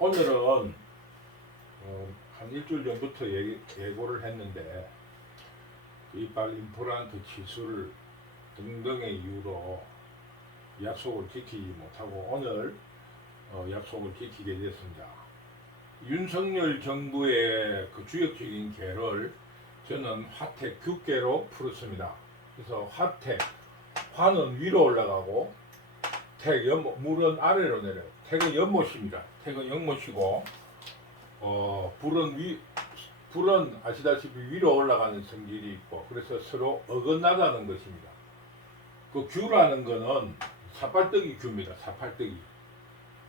오늘은 한 일주일 전부터 예고를 했는데 이빨 임플란트 치술 등등의 이유로 약속을 지키지 못하고 오늘 약속을 지키게 됐습니다. 윤석열 정부의 그 주역적인 개를 저는 화택 규계로 풀었습니다. 그래서 화택, 화는 위로 올라가고 택, 물은 아래로 내려요. 택은 연못입니다. 택은 연못이고 불은 아시다시피 위로 올라가는 성질이 있고 그래서 서로 어긋나다는 것입니다. 그 규라는 거는 사팔뜨기 규입니다. 사팔뜨기.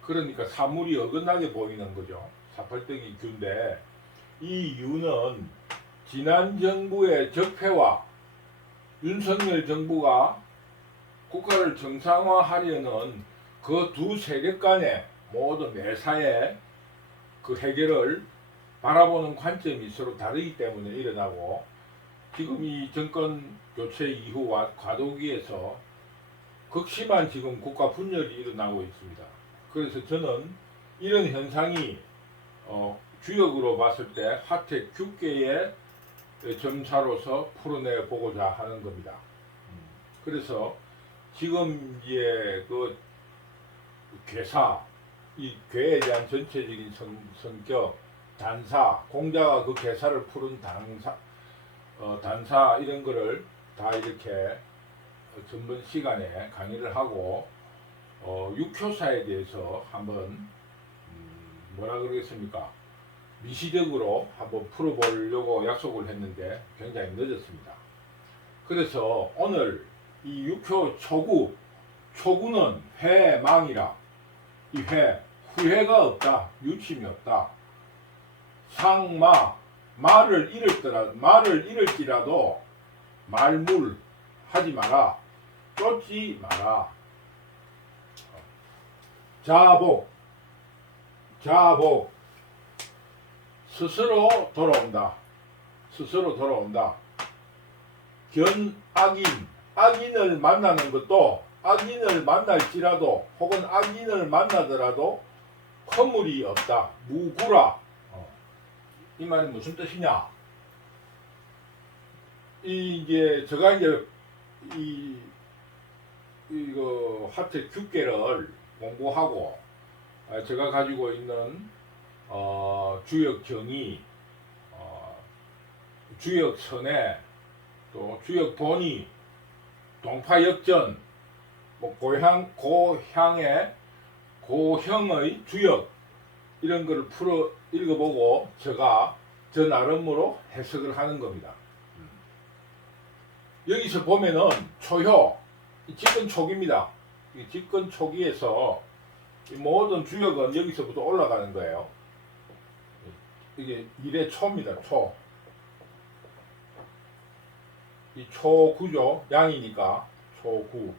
그러니까 사물이 어긋나게 보이는 거죠. 사팔뜨기 규인데 이 유는 지난 정부의 적폐와 윤석열 정부가 국가를 정상화하려는 그 두 세력 간의 모든 매사의 그 해결을 바라보는 관점이 서로 다르기 때문에 일어나고 지금 이 정권 교체 이후와 과도기에서 극심한 지금 국가 분열이 일어나고 있습니다. 그래서 저는 이런 현상이 주역으로 봤을 때 화택 규계의 점사로서 풀어내 보고자 하는 겁니다. 그래서 지금 이제 그 괴사, 이 괴에 대한 전체적인 성격, 단사, 공자가 그 괴사를 푸른 단사 이런 거를 다 이렇게 전번 시간에 강의를 하고 육효사에 대해서 한번 뭐라 그러겠습니까? 미시적으로 한번 풀어보려고 약속을 했는데 굉장히 늦었습니다. 그래서 오늘 이 육효 초구는 회망이라 이 후회가 없다, 유침이 없다. 상마, 말을 잃을지라도 말물 하지 마라, 쫓지 마라. 자복, 스스로 돌아온다. 악인을 만나는 것도 악인을 만날지라도 혹은 악인을 만나더라도 허물이 없다. 무구라. 이 말이 무슨 뜻이냐? 이제 제가 이제 이거 화택 규계를 공부하고 제가 가지고 있는 주역 정의, 주역 선해, 또 주역 본의, 동파 역전, 고형의 주역 이런 거를 풀어 읽어보고 제가 저 나름으로 해석을 하는 겁니다. 여기서 보면은 초효, 집권 초기입니다. 이 집권 초기에서 이 모든 주역은 여기서부터 올라가는 거예요. 이게 일의 초입니다. 초. 이 초구죠. 양이니까 초구.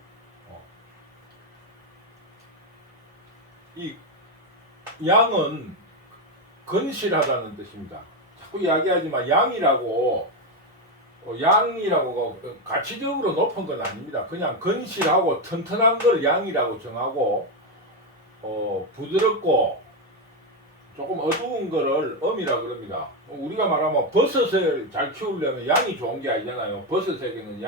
이 양은 건실하다는 뜻입니다. 자꾸 이야기하지만 양이라고 가치적으로 높은 건 아닙니다. 그냥 건실하고 튼튼한 걸 양이라고 정하고 부드럽고 조금 어두운 거를 음이라고 그럽니다. 우리가 말하면 버섯을 잘 키우려면 양이 좋은 게 아니잖아요. 버섯에게는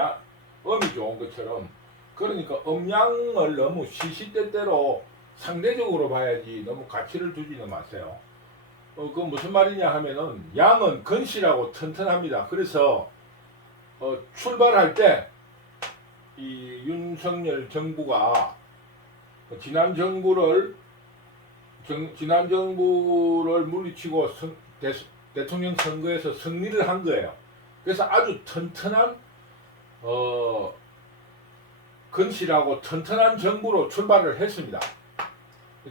음이 좋은 것처럼. 그러니까 음양을 너무 시시때때로 상대적으로 봐야지 너무 가치를 두지는 마세요. 그 무슨 말이냐 하면은 양은 건실하고 튼튼합니다. 그래서 출발할 때 이 윤석열 정부가 지난 정부를 물리치고 대통령 선거에서 승리를 한 거예요. 그래서 아주 튼튼한 건실하고 튼튼한 정부로 출발을 했습니다.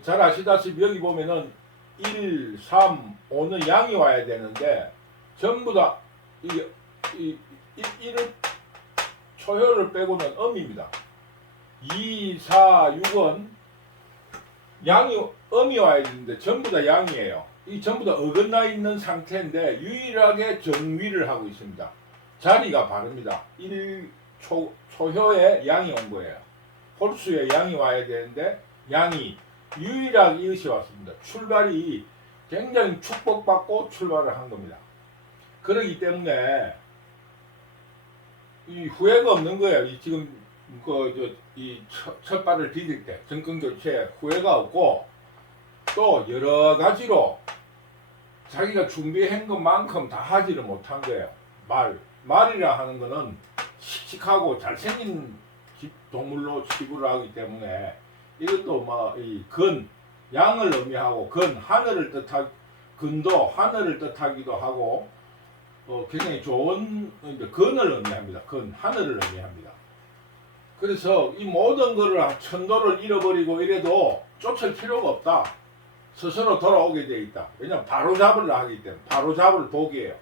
잘 아시다시피 여기 보면은 1, 3, 5는 양이 와야 되는데 전부 다 이 초효를 빼고는 음입니다. 2, 4, 6은 음이 와야 되는데 전부 다 양이에요. 이 전부 다 어긋나 있는 상태인데 유일하게 정위를 하고 있습니다. 자리가 바릅니다. 초효에 양이 온 거예요. 홀수에 양이 와야 되는데 양이 유일하게 이것이 왔습니다. 출발이 굉장히 축복받고 출발을 한 겁니다. 그렇기 때문에 이 후회가 없는 거예요. 이 지금 이 첫 발을 디딜 때 정권 교체 후회가 없고 또 여러 가지로 자기가 준비한 것만큼 다 하지를 못한 거예요. 말이라 하는 거는 씩씩하고 잘생긴 동물로 치부를 하기 때문에 이것도 뭐 이 양을 의미하고 하늘을 뜻하 근도 하늘을 뜻하기도 하고 굉장히 좋은 근을 의미합니다. 하늘을 의미합니다. 그래서 이 모든 거를 천도를 잃어버리고 이래도 쫓을 필요가 없다. 스스로 돌아오게 돼 있다. 왜냐면 바로잡으려 하기 때문에 바로잡을 복이에요.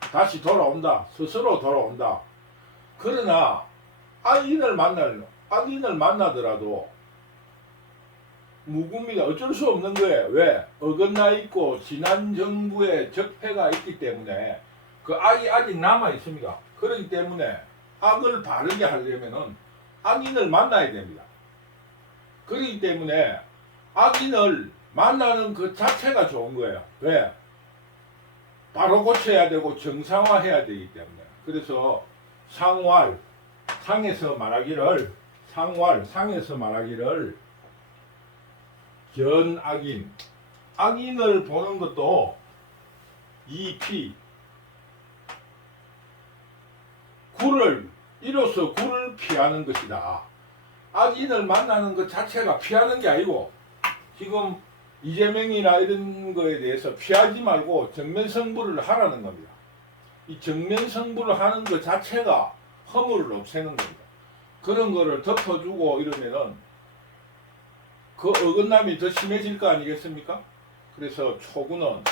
다시 돌아온다. 스스로 돌아온다. 그러나 악인을 만나더라도 무굽니다. 어쩔 수 없는 거예요. 왜? 어긋나 있고 지난 정부의 적폐가 있기 때문에 그 악이 아직 남아 있습니다. 그렇기 때문에 악을 바르게 하려면은 악인을 만나야 됩니다. 그렇기 때문에 악인을 만나는 그 자체가 좋은 거예요. 왜? 바로 고쳐야 되고 정상화해야 되기 때문에. 그래서 상에서 말하기를 견악인, 악인을 보는 것도 이로써 구를 피하는 것이다. 악인을 만나는 것 자체가 피하는 게 아니고 지금 이재명이나 이런 거에 대해서 피하지 말고 정면 승부를 하라는 겁니다. 이 정면 승부를 하는 것 자체가 허물을 없애는 겁니다. 그런 거를 덮어주고 이러면은 그 어긋남이 더 심해질 거 아니겠습니까? 그래서 초구는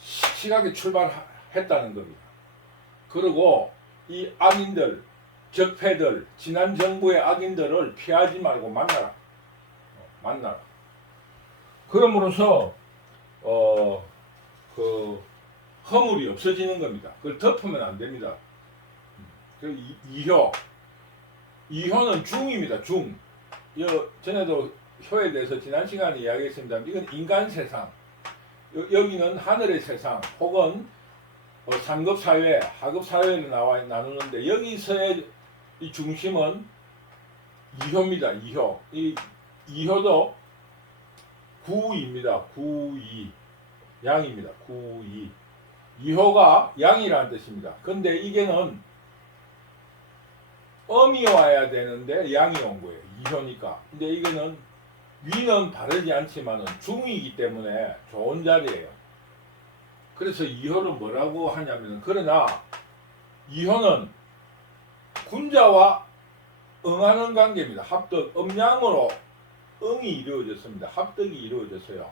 씩씩하게 출발했다는 겁니다. 그리고 이 악인들, 적폐들, 지난 정부의 악인들을 피하지 말고 만나라. 그럼으로써 그 허물이 없어지는 겁니다. 그걸 덮으면 안 됩니다. 그 이효는 중입니다. 중. 전에도 효에 대해서 지난 시간에 이야기했습니다. 이건 인간 세상, 여기는 하늘의 세상, 혹은 상급 사회, 하급 사회를 나누는데 여기서의 이 중심은 이효입니다. 이 이효도 구이입니다. 양입니다. 이효가 양이라는 뜻입니다. 근데 이게는 음이 와야 되는데 양이 온 거예요. 이효니까. 근데 이거는 위는 바르지 않지만은 중이기 때문에 좋은 자리예요. 그래서 이효는 뭐라고 하냐면, 그러나 이효는 군자와 응하는 관계입니다. 합덕, 음양으로 응이 이루어졌습니다. 합덕이 이루어졌어요.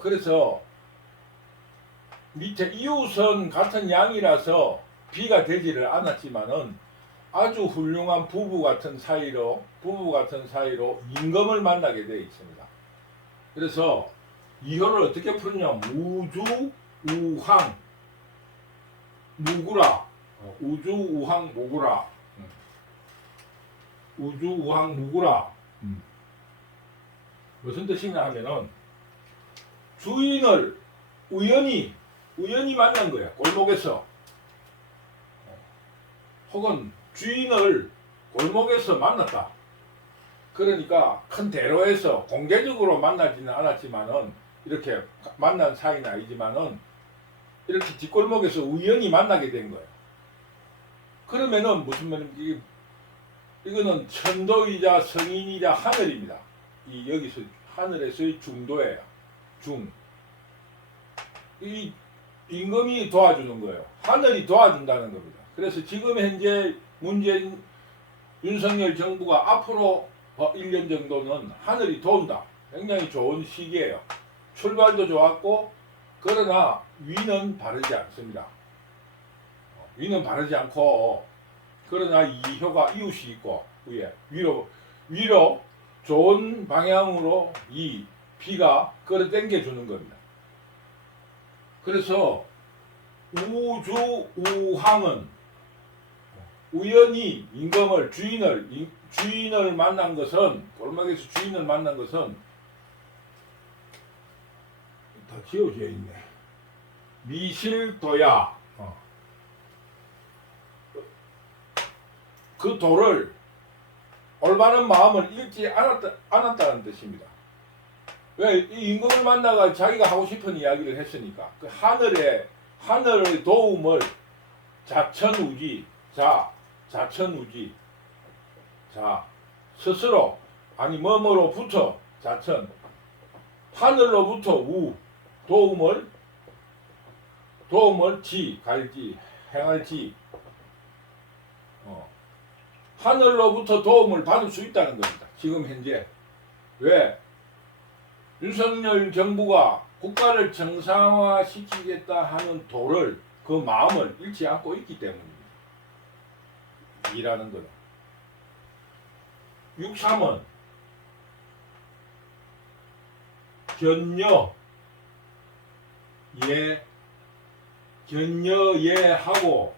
그래서 밑에 이웃은 같은 양이라서 비가 되지를 않았지만은 아주 훌륭한 부부 같은 사이로 임금을 만나게 되어 있습니다. 그래서 이효를 어떻게 푸느냐? 우주 우항 무구라. 우주 우항 무구라. 무슨 뜻이냐 하면은 주인을 우연히 만난 거예요. 골목에서. 혹은 주인을 골목에서 만났다. 그러니까 큰 대로에서 공개적으로 만나지는 않았지만은, 이렇게 만난 사이는 아니지만은 이렇게 뒷골목에서 우연히 만나게 된 거예요. 그러면은 무슨 말입니까? 이거는 천도이자 성인이자 하늘입니다. 여기서 하늘에서의 중도예요. 이 임금이 도와주는 거예요. 하늘이 도와준다는 겁니다. 그래서 지금 현재 문재인 윤석열 정부가 앞으로 1년 정도는 하늘이 도운다. 굉장히 좋은 시기예요. 출발도 좋았고, 그러나 위는 바르지 않습니다. 위는 바르지 않고, 그러나 이효가 이웃이 있고 위로 좋은 방향으로 이 비가 끌어당겨 주는 겁니다. 그래서 우주 우항은 우연히 임금을, 주인을 주인을 만난 것은 골목에서 주인을 만난 것은 다 지워져 있네. 미실도야. 그 도를 올바른 마음을 잃지 않았다는 뜻입니다. 왜? 이 임금을 만나가 자기가 하고 싶은 이야기를 했으니까 그 하늘의 도움을 자천우지 자천우지 스스로 아니 뭐뭐로부터 자천 하늘로부터 도움을 갈지 행할지 하늘로부터 도움을 받을 수 있다는 겁니다. 지금 현재 왜 윤석열 정부가 국가를 정상화시키겠다 하는 도를 그 마음을 잃지 않고 있기 때문입니다. 이라는 거는 6.3은 견여예하고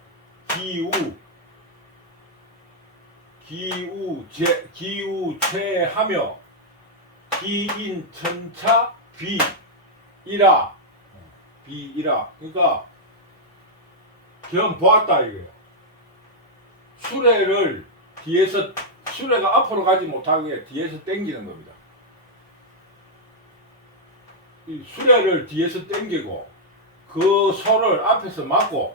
기우체하며 기인천차 비이라 그러니까 겸 보았다 이거예요. 수레가 앞으로 가지 못하게 뒤에서 당기는 겁니다. 이 수레를 뒤에서 당기고 그 소를 앞에서 막고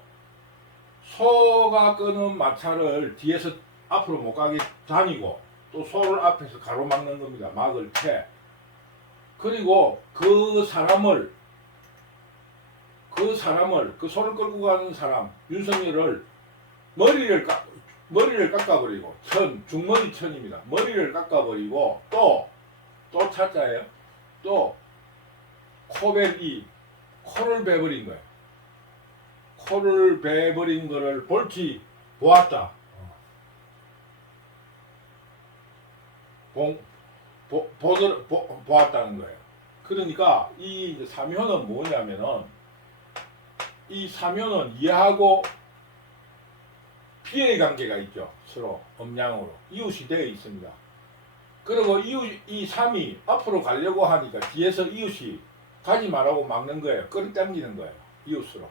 소가 끄는 마차를 뒤에서 앞으로 못 가게 다니고 또 소를 앞에서 가로막는 겁니다. 막을 채. 그리고 그 사람을 그 소를 끌고 가는 사람 윤석열을 머리를 깎아버리고 중머리 천입니다. 머리를 깎아버리고 또 차자예요. 또 코를 베버린 거예요. 코를 베버린 거를 볼지 보았다. 보았다는 거예요. 그러니까 이 사묘는 뭐냐면은 이 사묘는 이해하고 피해의 관계가 있죠. 서로 음양으로 이웃이 되어 있습니다. 그리고 이 삼이 앞으로 가려고 하니까 뒤에서 이웃이 가지 말라고 막는 거예요. 끌어당기는 거예요. 이웃으로.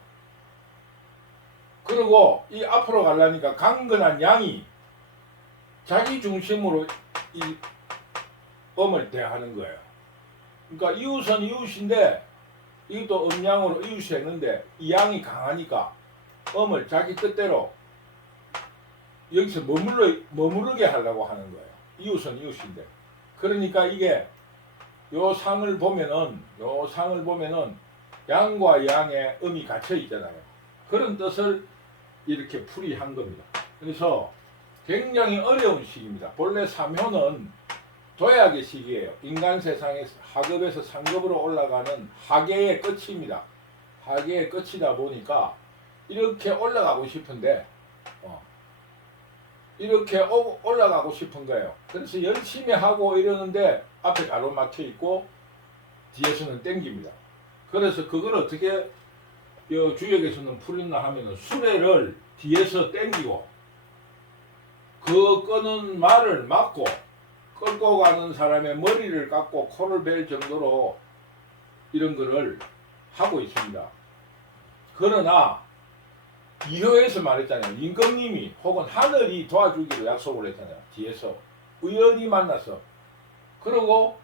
그리고 이 앞으로 가려니까 강건한 양이 자기 중심으로 이 음을 대하는 거예요. 그러니까 이웃은 이웃인데 이것도 음양으로 이웃이 했는데 이 양이 강하니까 음을 자기 뜻대로 여기서 머무르게 하려고 하는 거예요. 이웃은 이웃인데. 그러니까 이게 요 상을 보면은 양과 양의 음이 갇혀 있잖아요. 그런 뜻을 이렇게 풀이한 겁니다. 그래서 굉장히 어려운 시기입니다. 본래 사묘는 도약의 시기예요. 인간 세상에서 하급에서 상급으로 올라가는 하계의 끝입니다. 하계의 끝이다 보니까 이렇게 올라가고 싶은데 이렇게 올라가고 싶은 거예요. 그래서 열심히 하고 이러는데 앞에 가로막혀 있고 뒤에서는 땡깁니다. 그래서 그걸 어떻게 주역에서는 풀었나 하면은 수레를 뒤에서 땡기고 그 끄는 말을 막고 끌고 가는 사람의 머리를 깎고 코를 벨 정도로 이런 거를 하고 있습니다. 그러나 이효에서 말했잖아요. 임금님이 혹은 하늘이 도와주기로 약속을 했잖아요. 뒤에서 우연히 만나서 그리고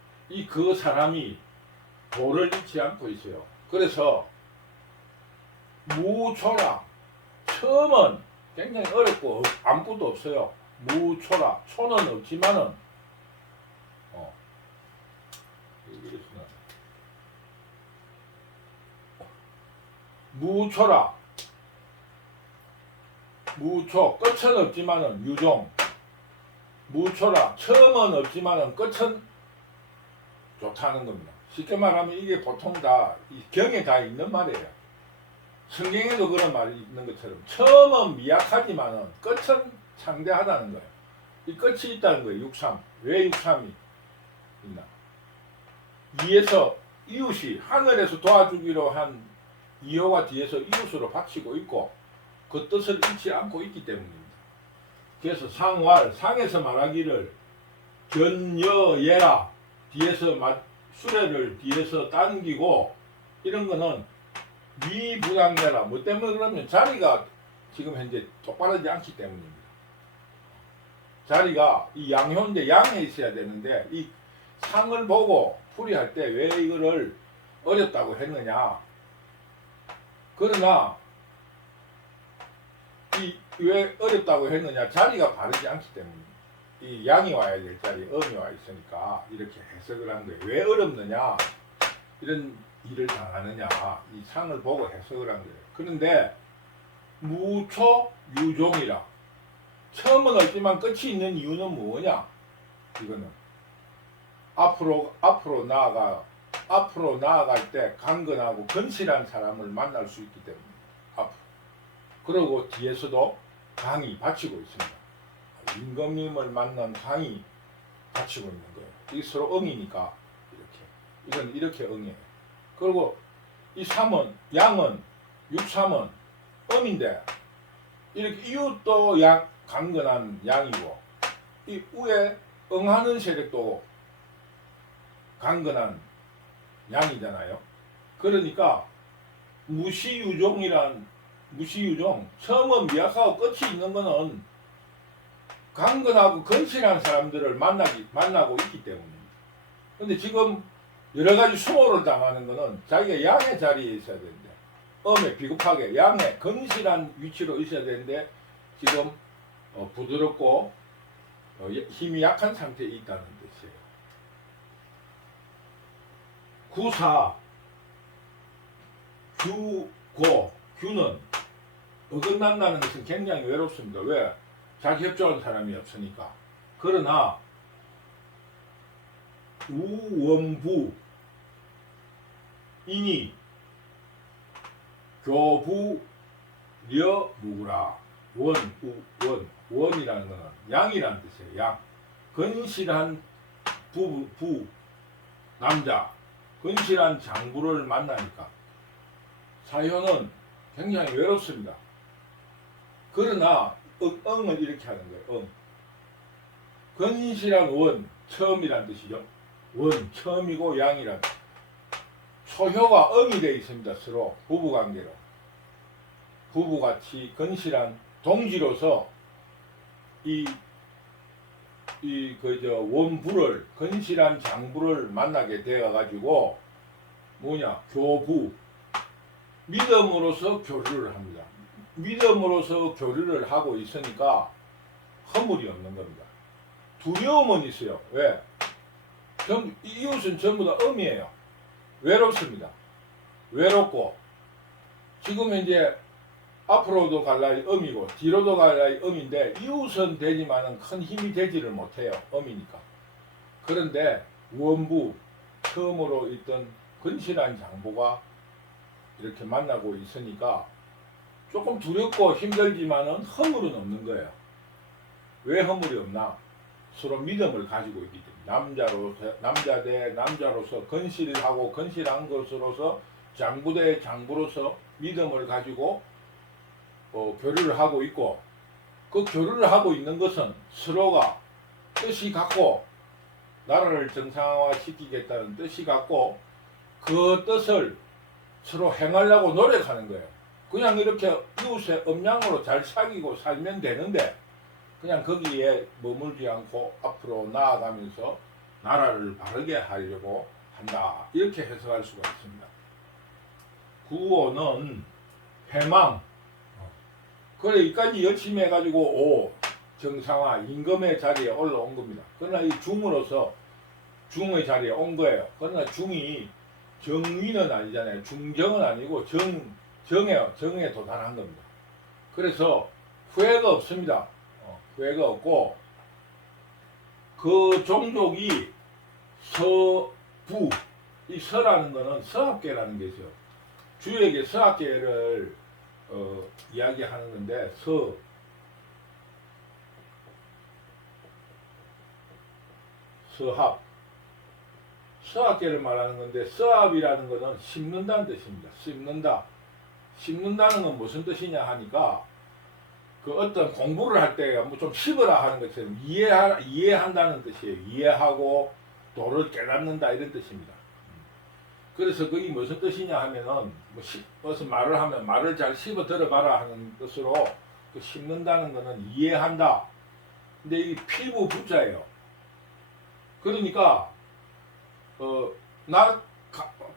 그 사람이 도를 잃지 않고 있어요. 그래서 무초라 처음은 굉장히 어렵고 아무것도 없어요. 무초라 초는 없지만은 무초라 무초 끝은 없지만은 유종 무초라 처음은 없지만은 끝은 좋다는 겁니다. 쉽게 말하면 이게 보통 다 이 경에 다 있는 말이에요. 성경에도 그런 말이 있는 것처럼 처음은 미약하지만은 끝은 창대하다는 거예요. 이 끝이 있다는 거예요. 6.3. 왜 6.3이 있나? 위에서 이웃이 하늘에서 도와주기로 한 이호가 뒤에서 이웃으로 바치고 있고 그 뜻을 잃지 않고 있기 때문입니다. 그래서 상왈, 상에서 말하기를 견여예라, 뒤에서 수레를 뒤에서 당기고, 이런 거는 미부당예라. 뭐 때문에 그러면 자리가 지금 현재 똑바르지 않기 때문입니다. 자리가 이 양효인데 양에 있어야 되는데, 이 상을 보고 풀이할 때 왜 이거를 어렵다고 했느냐. 그러나 이 왜 어렵다고 했느냐. 자리가 바르지 않기 때문입니다. 이 양이 와야 될 자리에 음이 와 있으니까 이렇게 해석을 한 거예요. 왜 어렵느냐. 이런 일을 당하느냐. 이 상을 보고 해석을 한 거예요. 그런데 무초유종이라. 처음은 없지만 끝이 있는 이유는 뭐냐? 이거는 앞으로 나아갈 때 강건하고 건실한 사람을 만날 수 있기 때문입니다. 앞으로. 그리고 뒤에서도 강이 받치고 있습니다. 임금님을 만난 강이 받치고 있는 거예요. 이게 서로 응이니까 이렇게 응이에요. 그리고 이 삼은 양은 육삼은 음인데 이렇게 이웃도 강건한 양이고 이 위에 응하는 세력도 강건한 양이잖아요. 그러니까 무시유종 처음은 미약하고 끝이 있는 거는 강건하고 건실한 사람들을 만나고 있기 때문입니다. 근데 지금 여러 가지 수모를 당하는 거는 자기가 양의 자리에 있어야 되는데 음에 비겁하게 양의 건실한 위치로 있어야 되는데 지금 부드럽고 힘이 약한 상태에 있다는 뜻이에요. 구사 규는 어긋난다는 것은 굉장히 외롭습니다. 왜? 자기 협조하는 사람이 없으니까. 그러나 우원부 이니 교부려무라. 원이라는 것은 양이라는 뜻이에요. 양. 건실한 남자, 건실한 장부를 만나니까 사효는 굉장히 외롭습니다. 그러나 응을 이렇게 하는 거예요. 건실한 원, 처음이란 뜻이죠. 원, 처음이고 양이란 초효가 응이 되어 있습니다. 서로 부부관계로. 부부같이 건실한 동지로서 원부를, 건실한 장부를 만나게 되어가지고 교부, 믿음으로서 교류를 합니다. 믿음으로서 교류를 하고 있으니까 허물이 없는 겁니다. 두려움은 있어요. 왜? 이웃은 전부 다 음이에요. 외롭습니다. 외롭고 지금 이제 앞으로도 갈 날이 음이고 뒤로도 갈 날이 음인데 이웃은 되지만은 큰 힘이 되지를 못해요. 음이니까. 그런데 원부, 처음으로 있던 건실한 장부가 이렇게 만나고 있으니까 조금 두렵고 힘들지만은 허물은 없는 거예요. 왜 허물이 없나? 서로 믿음을 가지고 있기 때문에 남자 대 남자로서 건실하고 건실한 것으로서 장부 대 장부로서 믿음을 가지고 교류를 하고 있고 그 교류를 하고 있는 것은 서로가 뜻이 같고 나라를 정상화시키겠다는 뜻이 같고 그 뜻을 서로 행하려고 노력하는 거예요. 그냥 이렇게 이웃의 음양으로 잘 사귀고 살면 되는데 그냥 거기에 머물지 않고 앞으로 나아가면서 나라를 바르게 하려고 한다. 이렇게 해석할 수가 있습니다. 구호는 회망. 그래 여기까지 열심히 해가지고 정상화 임금의 자리에 올라온 겁니다. 그러나 이 중으로서 중의 자리에 온 거예요. 그러나 중이 정위는 아니잖아요. 중정은 아니고 정에 도달한 겁니다. 그래서 후회가 없습니다. 후회가 없고 그 종족이 서부, 이 서라는 거는 서합계라는 게 있어요. 주에게 서합계를 이야기하는 건데 서합계를 말하는 건데 서합이라는 것은 심는다는 뜻입니다. 심는다는 건 무슨 뜻이냐 하니까 그 어떤 공부를 할 때 뭐 좀 씹어라 하는 것처럼 이해한다는 뜻이에요. 이해하고 도를 깨닫는다 이런 뜻입니다. 그래서 그게 무슨 뜻이냐 하면은 무슨 말을 하면 말을 잘 씹어 들어봐라 하는 뜻으로 그 씹는다는 거는 이해한다. 근데 이 피부 부자예요. 그러니까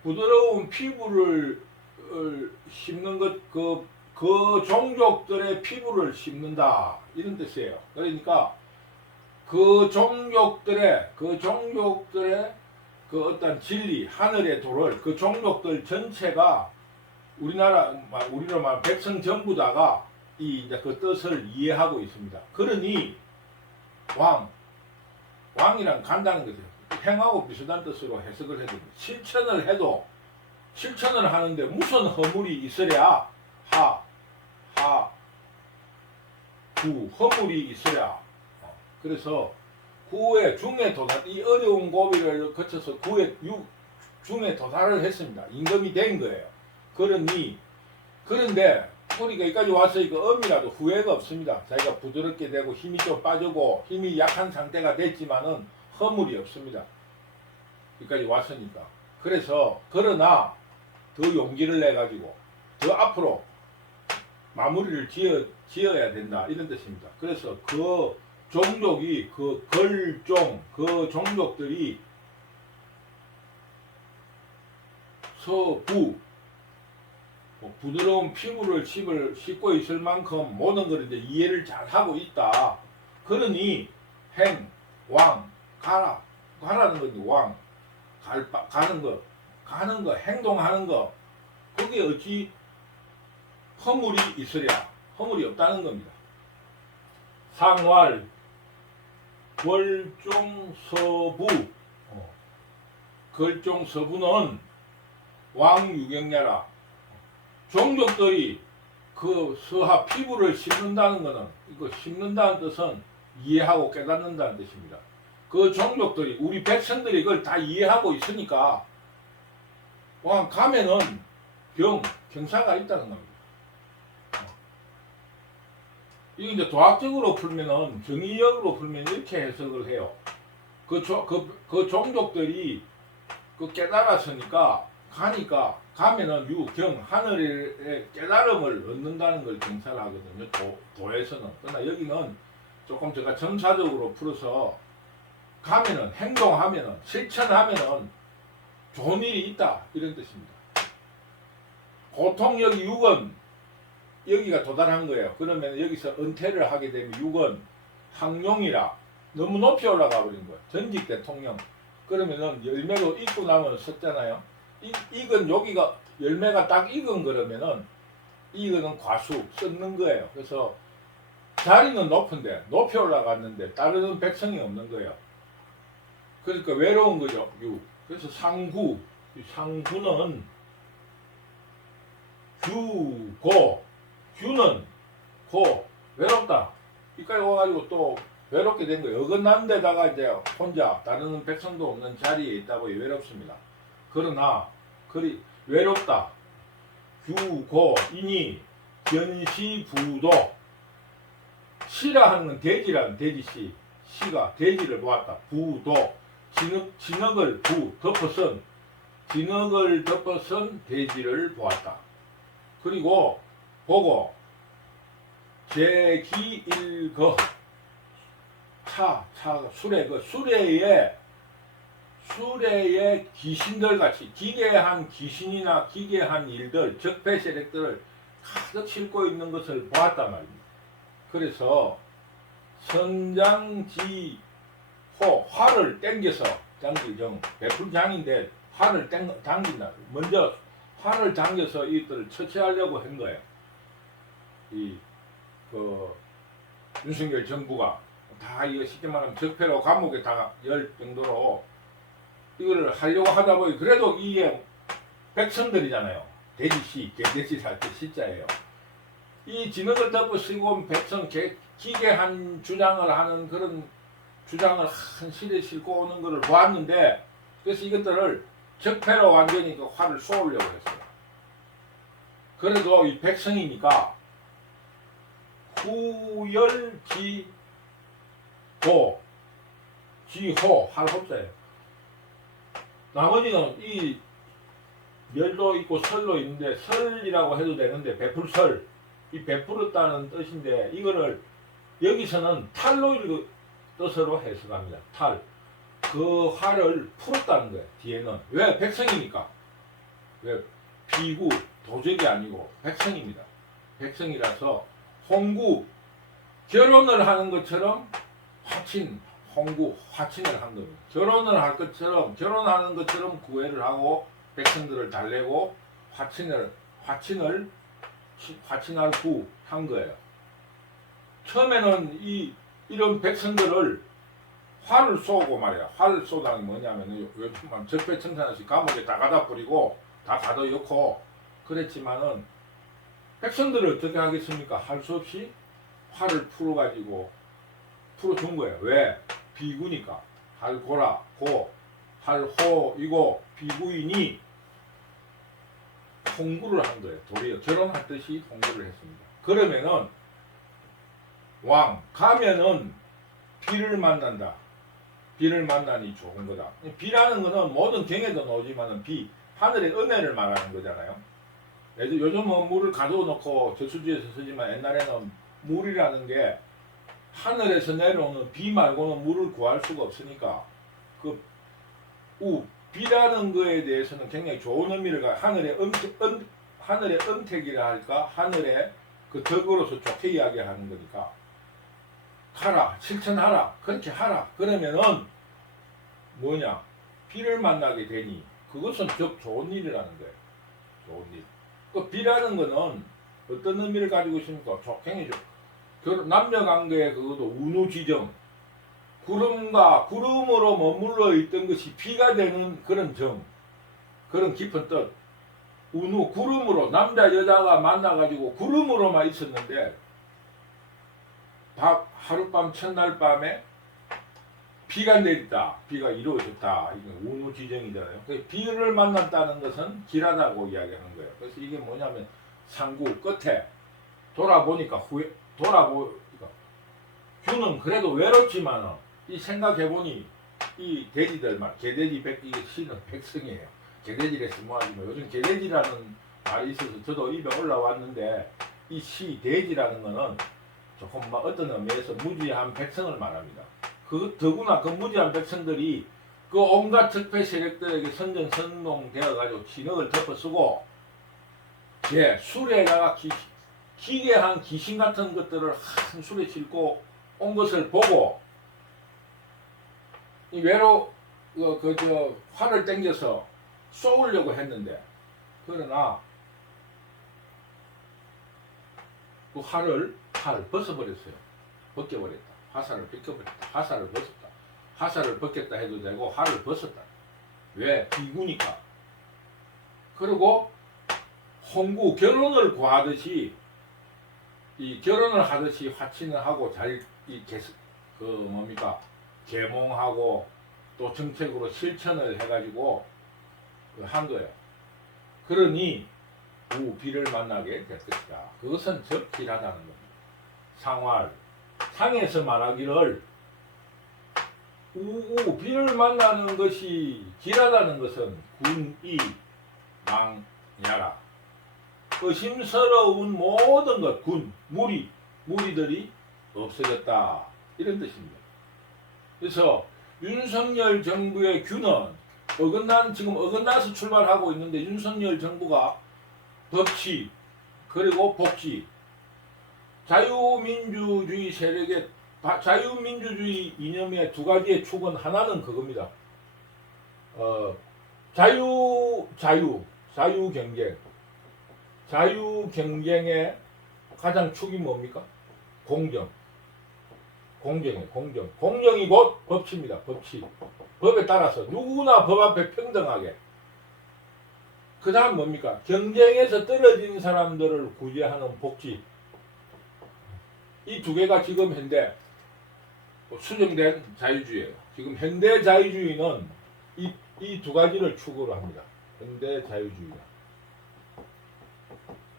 부드러운 피부를 씹는 그 종족들의 피부를 씹는다 이런 뜻이에요. 그러니까 그 종족들의 그 어떤 진리 하늘의 도를 그 종족들 전체가 우리로 말하면 백성 전부 다가 이제 그 뜻을 이해하고 있습니다. 그러니 왕이랑 간다는 거죠. 행하고 비슷한 뜻으로 해석을 해도 실천을 하는데 무슨 허물이 있으랴 허물이 있으랴. 그래서 구의 중에 도달, 이 어려운 고비를 거쳐서 중에 도달을 했습니다. 임금이 된 거예요. 그런데 우리가 여기까지 왔으니까 엄이라도 후회가 없습니다. 자기가 부드럽게 되고 힘이 좀 빠지고 힘이 약한 상태가 됐지만은 허물이 없습니다. 여기까지 왔으니까. 그러나 더 용기를 내가지고 더 앞으로 마무리를 지어야 된다 이런 뜻입니다. 그래서 그 종족이 그 종족들이 서부 부드러운 피부를 씹고 있을 만큼 모든 걸 이제 이해를 잘 하고 있다. 그러니 가라는 거지. 가는 거 행동하는 거 거기에 어찌 허물이 있으랴. 허물이 없다는 겁니다. 상왈 걸종서부 걸종서부는 왕유경야라. 종족들이 그 서하 피부를 씹는다는 것은 이거 씹는다는 뜻은 이해하고 깨닫는다는 뜻입니다. 그 종족들이 우리 백성들이 이걸 다 이해하고 있으니까 왕 가면은 경사가 있다는 겁니다. 이게 이제 도학적으로 풀면은 정의역으로 풀면 이렇게 해석을 해요. 그 종족들이 깨달았으니까 가면은 하늘의 깨달음을 얻는다는 걸 경사를 하거든요. 도에서는. 그러나 여기는 조금 제가 정사적으로 풀어서 가면은 행동하면은 실천하면은 좋은 일이 있다 이런 뜻입니다. 고통력이 6은 여기가 도달한 거예요. 그러면 여기서 은퇴를 하게 되면 6은 항룡이라 너무 높이 올라가 버린 거예요. 전직 대통령. 그러면은 열매로 익고 나면 섰잖아요. 익은 여기가 열매가 딱 익은 그러면은 이거는 과수 썩는 거예요. 그래서 자리는 높은데 높이 올라갔는데 따르는 백성이 없는 거예요. 그러니까 외로운 거죠. 그래서 상구는 규는 외롭다. 이까지 와가지고 또 외롭게 된 거예요. 어긋난 데다가 이제 혼자 다른 백성도 없는 자리에 있다 보니 외롭습니다. 그러나 외롭다. 규고이니 견시부도 시라 하는 건 돼지라는 돼지시. 시가 돼지를 보았다. 부도 진흙을 덮어선 돼지를 보았다. 그리고 보고 제기일거 수레의 귀신들 같이 기괴한 귀신이나 기괴한 일들 적폐 세력들을 가득 싣고 있는 것을 보았단 말입니다. 그래서 선장지호 활을 땡겨서 장기정 배풀장인데 활을 당긴다. 먼저 활을 당겨서 이들을 처치하려고 한 거예요. 윤석열 정부가 다 이거 쉽게 말하면 적폐로 감옥에 다 열 정도로 이거를 하려고 하다 보니 그래도 이게 백성들이잖아요. 개돼지살 때 시자예요. 이 진흙을 덮으시고 백성 기괴한 주장을 하는 그런 주장을 한 실에 싣고 오는 것을 보았는데 그래서 이것들을 적폐로 완전히 그 화를 쏘으려고 했어요. 그래도 이 백성이니까 후열지도 지호 할호자예요. 나머지는 이 멸도 있고 설로 있는데 설이라고 해도 되는데 베풀설 이 베풀었다는 뜻인데 이거를 여기서는 탈로 읽을 뜻으로 해석합니다. 탈. 그 화를 풀었다는 거예요. 뒤에는 왜 백성이니까 왜 비구 도적이 아니고 백성입니다. 백성이라서 홍구 결혼을 하는 것처럼 화친 홍구 화친을 한 겁니다. 결혼을 할 것처럼 결혼하는 것처럼 구애를 하고 백성들을 달래고 화친할 구 한 거예요. 처음에는 이런 백성들을 화를 쏘고 말이야. 화를 쏘다는 게 뭐냐면 요즘만 적폐청산없이 감옥에 다 가다 뿌리고 다 가둬놓고 그랬지만은 백성들을 어떻게 하겠습니까? 할 수 없이 화를 풀어가지고 풀어준 거예요. 왜? 비구니까. 할고라 고 할호이고 비구이니 홍구를 한 거예요. 도리어 결혼하듯이 홍구를 했습니다. 그러면은 왕 가면은 비를 만난다. 비를 만나니 좋은 거다. 비라는 거는 모든 경에도 나오지만은 비 하늘의 은혜를 말하는 거잖아요. 요즘은 물을 가져놓고 저수지에서 쓰지만 옛날에는 물이라는 게 하늘에서 내려오는 비 말고는 물을 구할 수가 없으니까 비라는 거에 대해서는 굉장히 좋은 의미를 하늘의 은택이라 할까 하늘의 그 덕으로서 좋게 이야기하는 거니까 하라 실천하라 그렇게 하라 그러면은 뭐냐 비를 만나게 되니 그것은 즉 좋은 일이라는 거예요. 좋은 일. 그 비라는 거는 어떤 의미를 가지고 있습니까? 굉장히 남녀 관계의 그것도 운우지정 구름으로 머물러 있던 것이 비가 되는 그런 그런 깊은 뜻. 운우 구름으로 남자 여자가 만나가지고 구름으로만 있었는데 하룻밤 첫날 밤에 비가 내렸다. 비가 이루어졌다. 이게 운우지정이잖아요. 비를 만났다는 것은 길하다고 이야기하는 거예요. 그래서 이게 뭐냐면 상구 끝에 돌아보니까 균은 그래도 외롭지만 이 생각해보니 이 돼지들만 개돼지 이게 시는 백성이에요. 개돼지래서 뭐하지만 요즘 개돼지라는 말이 있어서 저도 입에 올라왔는데 이 시 돼지라는 거는 조금 어떤 의미에서 무지한 백성을 말합니다. 더구나 그 무지한 백성들이 그 온갖 적폐 세력들에게 선전선동 되어가지고 진흙을 덮어쓰고 술에다가 기괴한 귀신 같은 것들을 한 술에 싣고 온 것을 보고 이 화를 땡겨서 쏘으려고 했는데 그러나 그 활을 벗어버렸어요. 벗겨버렸다. 화살을 벗겨버렸다. 화살을 벗었다. 화살을 벗겼다 해도 되고 활을 벗었다. 왜? 비구니까. 그리고 홍구 결혼을 구하듯이 결혼을 하듯이 화친을 하고 계몽하고 또 정책으로 실천을 해가지고 한 거예요. 그러니 비를 만나게 될 것이다. 그것은 즉 길하다는 겁니다. 상에서 말하기를 비를 만나는 것이 길하다는 것은 군이 망야라. 의심스러운 모든 것 무리들이 없어졌다. 이런 뜻입니다. 그래서 윤석열 정부의 균은 지금 어긋나서 출발하고 있는데 윤석열 정부가 법치 그리고 복지 자유민주주의 세력의 자유민주주의 이념의 두 가지의 축은 하나는 그겁니다. 자유경쟁. 자유경쟁의 가장 축이 뭡니까? 공정이 곧 법치입니다. 법치. 법에 따라서 누구나 법 앞에 평등하게. 그 다음 뭡니까? 경쟁에서 떨어진 사람들을 구제하는 복지. 이 두 개가 지금 현대 수정된 자유주의예요. 지금 현대 자유주의는 이 두 가지를 축으로 합니다. 현대 자유주의가.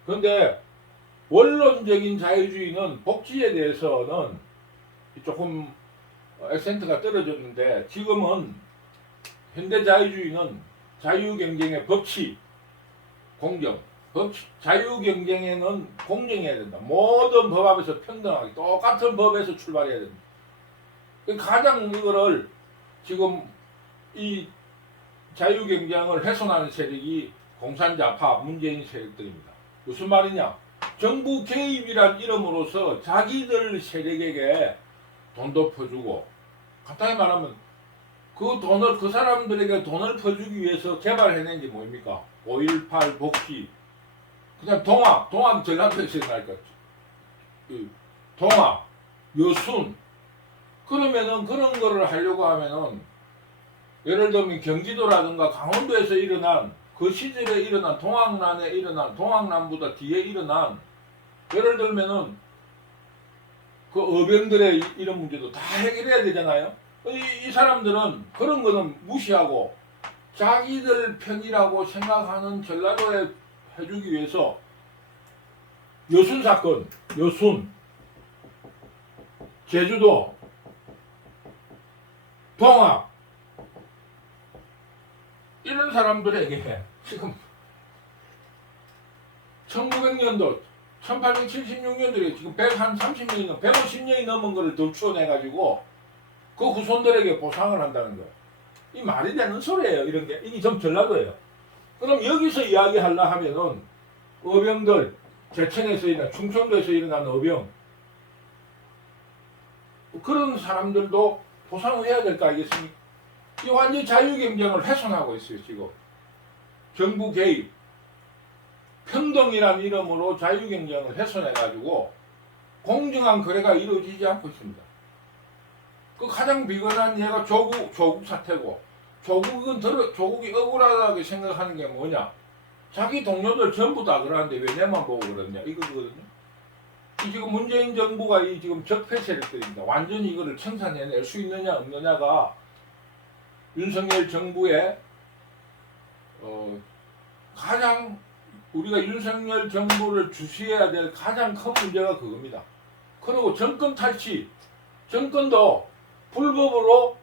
그런데 원론적인 자유주의는 복지에 대해서는 조금 액센트가 떨어졌는데, 지금은 현대 자유주의는 자유경쟁의 법치, 공정, 자유경쟁에는 공정해야 된다. 모든 법 앞에서 평등하게 똑같은 법에서 출발해야 된다. 가장 이거를 지금 이 자유경쟁을 훼손하는 세력이 공산자파, 문재인 세력들입니다. 무슨 말이냐? 정부 개입이란 이름으로서 자기들 세력에게 돈도 퍼주고, 간단히 말하면 그 돈을, 그 사람들에게 돈을 퍼주기 위해서 개발해낸 게 뭡니까? 5.18 복지, 그냥 동학 전라도에서 나니까 동학, 여순. 그러면은 그런 거를 하려고 하면은, 예를 들면 경기도라든가 강원도에서 일어난, 그 시절에 일어난 동학난에 일어난, 동학난보다 뒤에 일어난, 예를 들면은 그 어병들의 이런 문제도 다 해결해야 되잖아요. 이 사람들은 그런 거는 무시하고 자기들 편이라고 생각하는 전라도에 해주기 위해서 여순 사건, 여순, 제주도, 동학, 이런 사람들에게 지금 1900년도, 1876년도에 지금 130년이, 150년이 넘은 거를 더 추원해가지고 그 후손들에게 보상을 한다는 거예요. 이 말이 되는 소리예요. 이런 게. 이게 좀 전라도예요. 그럼 여기서 이야기하려 하면은 어병들, 제천에서 일어난, 충청도에서 일어난 어병, 그런 사람들도 보상을 해야 될 거 아니겠습니까? 이 완전히 자유경쟁을 훼손하고 있어요. 지금 정부 개입, 평등이라는 이름으로 자유경쟁을 훼손해가지고 공정한 거래가 이루어지지 않고 있습니다. 그 가장 비근한 예가 조국 사태고, 조국이 억울하다고 생각하는 게 뭐냐? 자기 동료들 전부 다 그러는데 왜 내만 보고 그러냐? 이거거든요. 이 지금 문재인 정부가 이 지금 적폐 세력들입니다. 완전히 이거를 청산해낼 수 있느냐 없느냐가 윤석열 정부의 가장, 우리가 윤석열 정부를 주시해야 될 가장 큰 문제가 그겁니다. 그리고 정권 탈취, 정권도 불법으로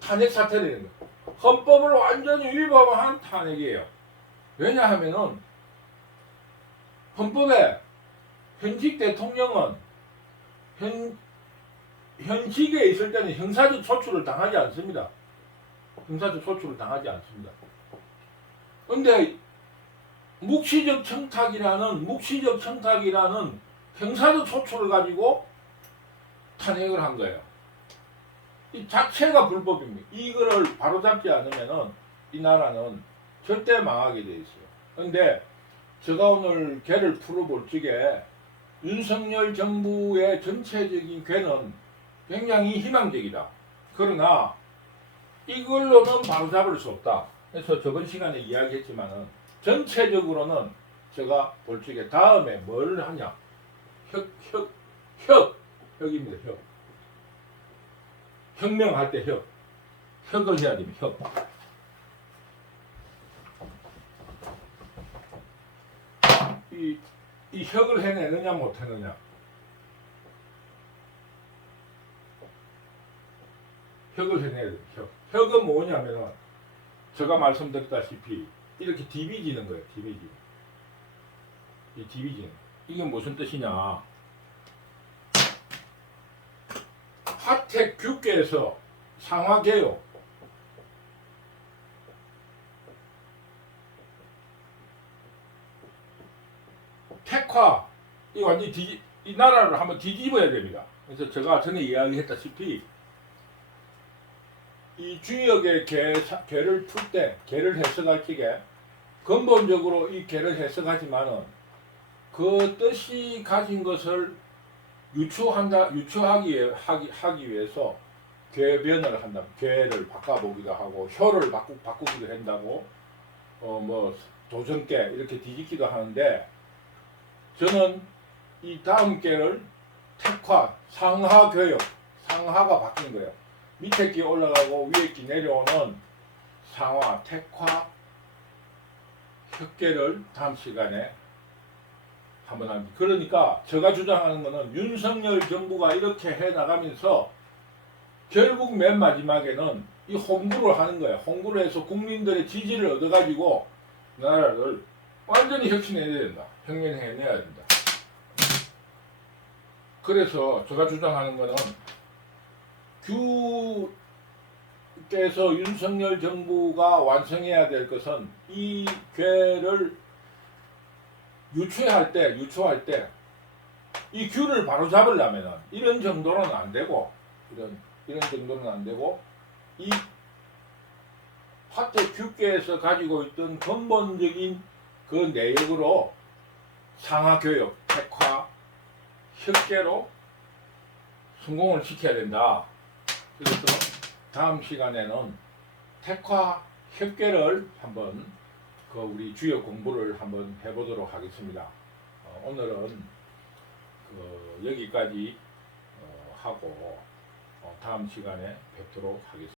탄핵 사태를 내는 거예요. 헌법을 완전히 위반한 탄핵이에요. 왜냐하면은 헌법에 현직 대통령은 현직에 있을 때는 형사적 소출을 당하지 않습니다. 형사적 소출을 당하지 않습니다. 근데 묵시적 청탁이라는 형사적 소출을 가지고 탄핵을 한 거예요. 이 자체가 불법입니다. 이거를 바로잡지 않으면은 이 나라는 절대 망하게 돼 있어요. 근데 제가 오늘 괴를 풀어볼 적에 윤석열 정부의 전체적인 괴는 굉장히 희망적이다. 그러나 이걸로는 바로잡을 수 없다. 그래서 저번 시간에 이야기했지만은 전체적으로는 제가 볼 적에 다음에 뭘 하냐? 혁입니다. 혁. 혁명할 때 혁을 해야 됩니다. 혁. 이 혁을 해내느냐 못하느냐. 혁을 해내야 돼요. 혁은 뭐냐면은 제가 말씀드렸다시피 이렇게 디비지는 거예요. 이 디비지는. 이게 무슨 뜻이냐? 하택 규계에서 상하개요. 택화, 이 완전히 이 나라를 한번 뒤집어야 됩니다. 그래서 제가 전에 이야기했다시피 이 주역의 개를 풀 때, 개를 해석할 적에 근본적으로 이 개를 해석하지만은 그 뜻이 가진 것을 유추하기 위해서 궤변을 한다. 궤를 바꿔보기도 하고 혀를 바꾸기도 한다고 뭐 도전깨 이렇게 뒤집기도 하는데, 저는 이 다음 꾀를 택화, 상하 교역, 상하가 바뀐 거예요. 밑에 끼 올라가고 위에 끼 내려오는 상하, 택화, 혁계를 다음 시간에 한번 합니다. 그러니까 제가 주장하는 거는 윤석열 정부가 이렇게 해 나가면서 결국 맨 마지막에는 이 홍구를 하는 거야. 홍구를 해서 국민들의 지지를 얻어가지고 나라를 완전히 혁신해야 된다. 혁명해내야 된다. 그래서 제가 주장하는 거는 규께서 윤석열 정부가 완성해야 될 것은 이 괴를 유추할 때 이 규를 바로 잡으려면은 이런 정도는 안 되고 이런 정도는 안 되고 이 파트 규계에서 가지고 있던 근본적인 그 내역으로 상하교육, 택화, 협계로 성공을 시켜야 된다. 그래서 다음 시간에는 택화, 협계를 한번 그 우리 주요 공부를 한번 해보도록 하겠습니다. 오늘은 여기까지 하고 다음 시간에 뵙도록 하겠습니다.